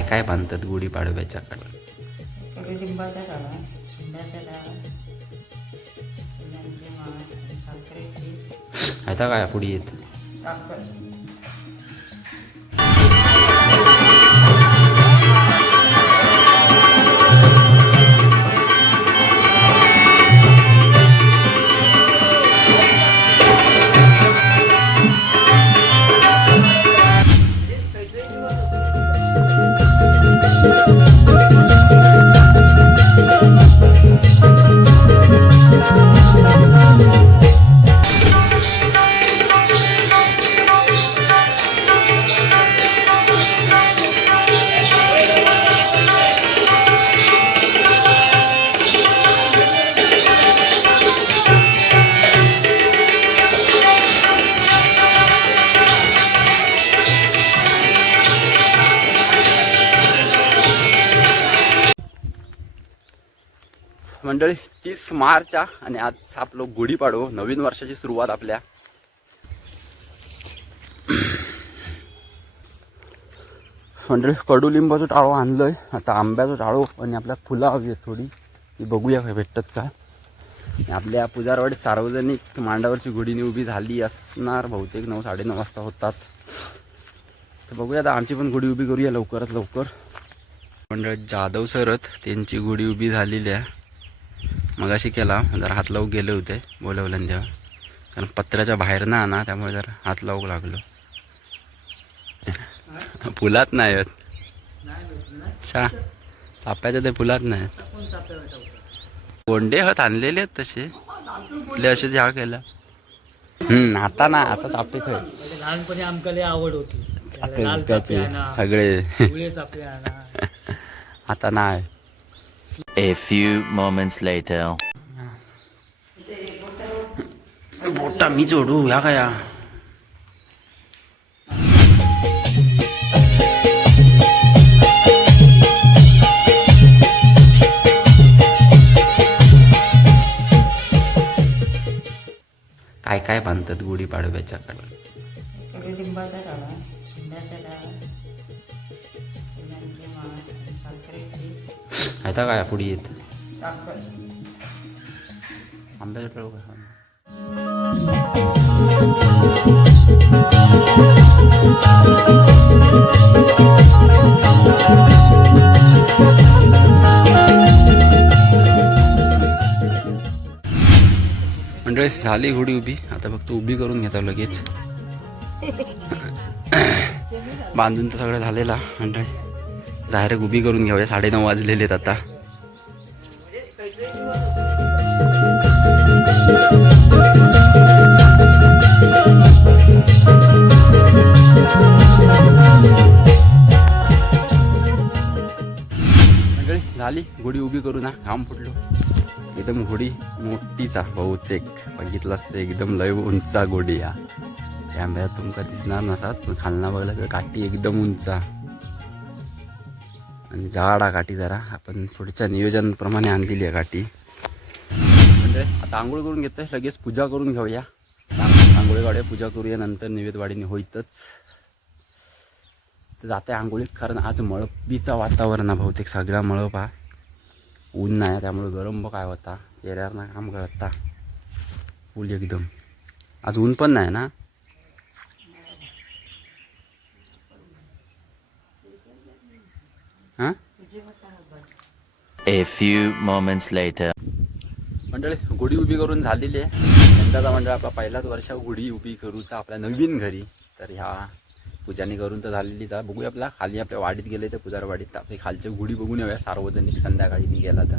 काय काय बांधतात गुढीपाडव्याच्या काळात? कडुलिंबाचा डाळा, शिंगाचा डाळा, फुलांची माळ, साखरेची आता काय पुढे येत साखर. मंडळी 30 मार्च आणि आज आपलं गुढीपाडवो, नवीन वर्षाची सुरुवात आपल्या. मंडळी कडुलिंबाचं टाळो आणलंय, आता आंब्याचं टाळो आणि आपल्या फुलं हवी आहेत थोडी, ती बघूया काय भेटतात का. आपल्या पुजारवाडीत सार्वजनिक मांडावरची गुढीने उभी झाली असणार, बहुतेक 9-9:30 वाजता होताच. तर बघूया आता आमची पण गुढी उभी करूया लवकरात लवकर. मंडळी जाधव सरत त्यांची गुढी उभी झालेली आहे. मगाशी केला जरा हात लावू गेले होते बोलवलं तेव्हा, कारण पत्र्याच्या बाहेर ना त्यामुळे जरा हात लावू लागलो. फुलात नाही आहेत शा, चाप्याच्या ते फुलात नाही कोंडे हत आणलेले आहेत तसे आपले असेच ह्या केला. आता ना आता चापे खेळ लहानपणी आमकाला आवड होती सगळे आता नाही. A few moments later. बोटा मी जोडू ह्या काय काय काय बांधतात गुढीपाडव्याच्या काळात? कडुलिंबाचा डाळा, शिंगाचा डाळा, फुलांची माळ, साखरेची आता काय पुढे येत साखर. आंब्याचं टाळू का? मंडळी झाली गुढी उभी, आता फक्त उभी करून घेता लगेच. बांधून तर सगळं झालेला मंडळी, डायरेक्ट उभी करून घेऊया. 9:30 वाजलेले आहेत आता. मंडळी झाली गुढी उभी करू ना, घाम फुटलो एकदम. गुढी मोठीचा बहुतेक बघितलं असतं, एकदम लय उंचा गुढी या. कॅमेऱ्यात तुमका दिसणार नसात, पण खालना बघला तर काठी एकदम उंचा आणि झाडा काठी. जरा आपण थोडीच्या नियोजनाप्रमाणे आणलेली आहे काठी. म्हणजे आता आंघोळ करून घेतोय, लगेच पूजा करून घेऊया. आंघोळी काढूया, पूजा करूया, नंतर नैवेद्यवाढीने होईतच. तर जाते आंघोळीत, कारण आज मळपीचा वातावरण आहे बहुतेक. सगळा मळप हा, ऊन नाही त्यामुळे गरम काय होता चेहऱ्यावर काम करता फुल एकदम. आज ऊन पण नाही ना. हां A few moments later. मंडळी गुढी उभी करून झालेली आहे. यंदाचा मंडळ आपला पहिलाच वर्ष गुढी उभी करूचा आपल्या नवीन घरी. तर ह्या पूजाने करून तर झालेलीच आहे. बघूया आपला खाली आपल्या वाडीत गेले तर पुजारवाडीत आपली खालच्या गुढी बघून येऊया सार्वजनिक. संध्याकाळी मी गेला तर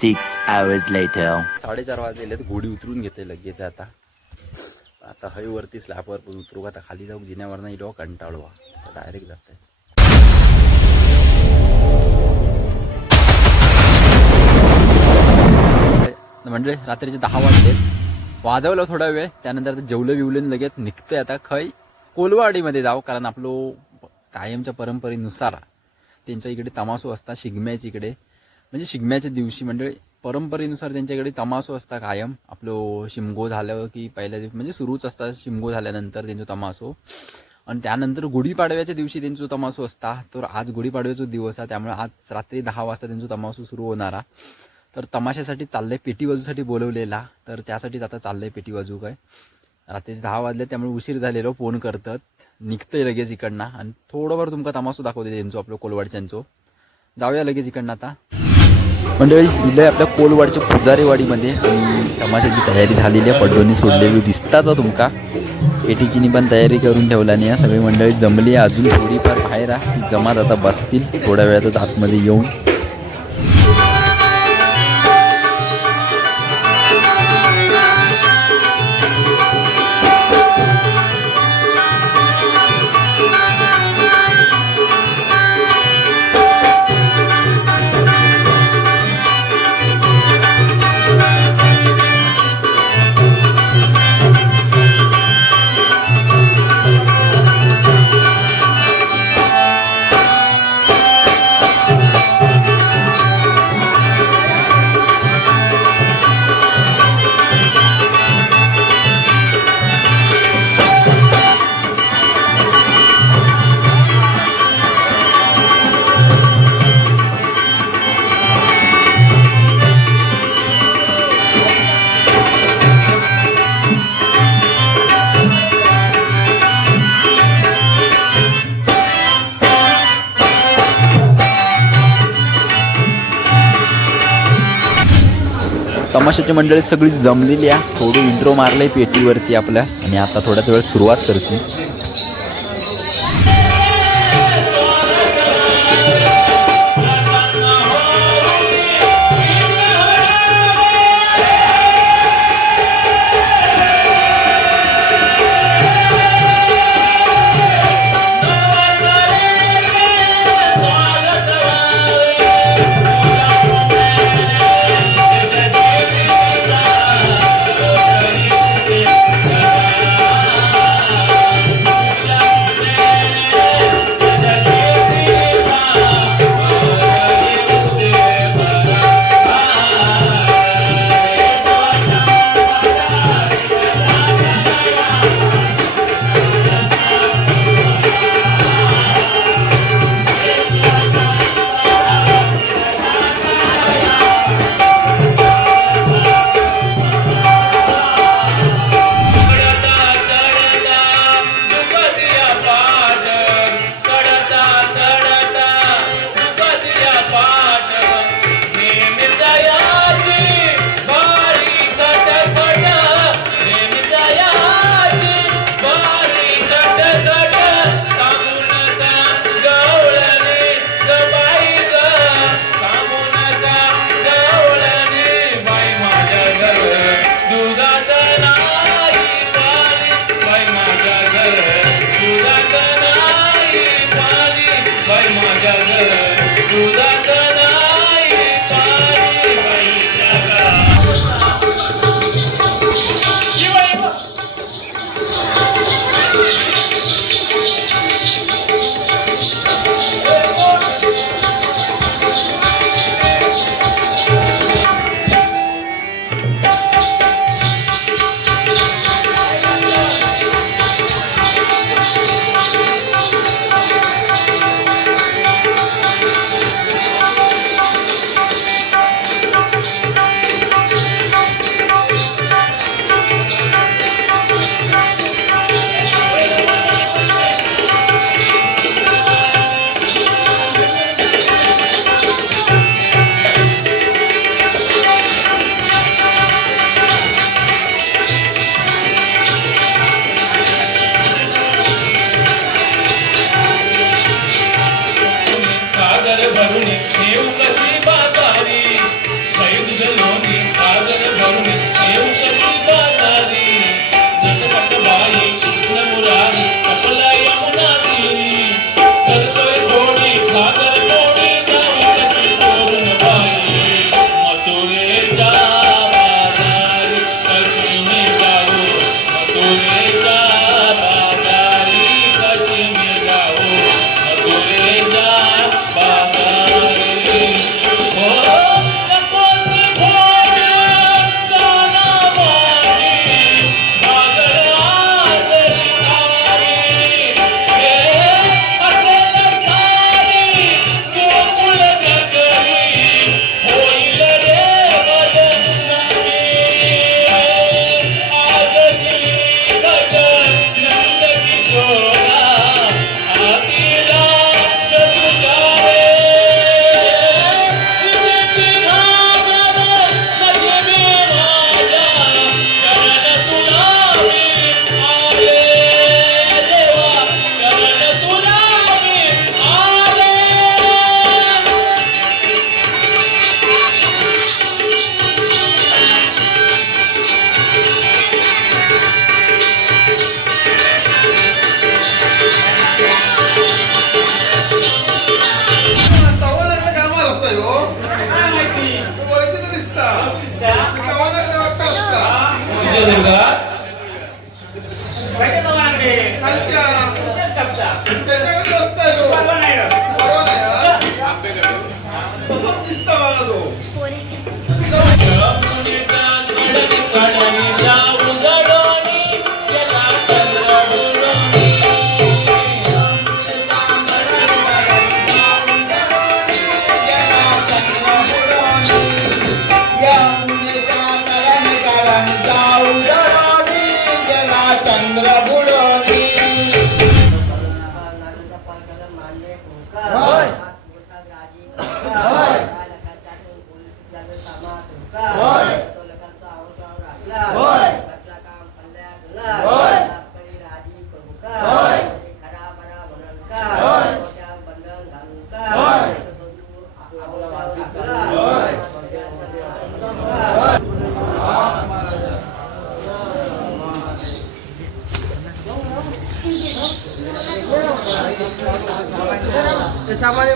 6 hours later. 4:30 वाजलेले. गुढी उतरून घेते लगेच. आता हय वरती स्लॅबवर पण उतरू. आता खाली जाऊ जिन्यावर नाही डो कंटाळवा, डायरेक्ट जात आहे. म्हणजे रात्रीचे 10 वाजले. वाजवलं थोडा वेळ, त्यानंतर जेवलं बिवलं लगेच निघतंय. आता खय कोलवाडीमध्ये जाऊ, कारण आपलं कायमच्या परंपरेनुसार त्यांच्या इकडे तमासू असता शिगम्याच्या इकडे. म्हणजे शिगम्याच्या दिवशी म्हणजे परंपरेनुसार त्यांच्याकडे तमासो असता कायम. आपलं शिमगो झालं की पहिल्या दिवशी म्हणजे सुरूच असतात. शिमगो झाल्यानंतर त्यांचं तमासो आणि त्यानंतर गुढीपाडव्याच्या दिवशी त्यांचा तमासो असता. तर आज गुढीपाडव्याचा दिवस आहे त्यामुळे आज रात्री 10 वाजता त्यांचा तमासो सुरू होणारा. तर तमाशासाठी चाललंय, पेटी बाजूसाठी बोलवलेला, तर त्यासाठीच आता चाललंय पेटी बाजू. काय रात्री 10 वाजले त्यामुळे उशीर झालेलो. फोन करतात निघतंय लगेच इकडनं आणि थोडंफार तुमका तमासो दाखवते त्यांचं आपलं कोलवाडच्यांचो. जाऊया लगेच इकडनं आता. मंडळी इले आपल्या कोलवाडच्या पुजारीवाडीमध्ये आणि तमाशाची तयारी झालेली आहे. पडवणी सोडलेली दिसताच तुमका. पेटीची पण तयारी करून ठेवला नाही. सगळी मंडळी जमली आहे. अजून थोडीफार बाहेर आहे, जमात आता बसतील थोड्या वेळातच आतमध्ये येऊन. तमाशाची मंडळी सगळी जमलेली आहे. थोडं इंट्रो मारलंय पेटीवरती आपल्या आणि आता थोड्याच वेळ सुरुवात करते. सामान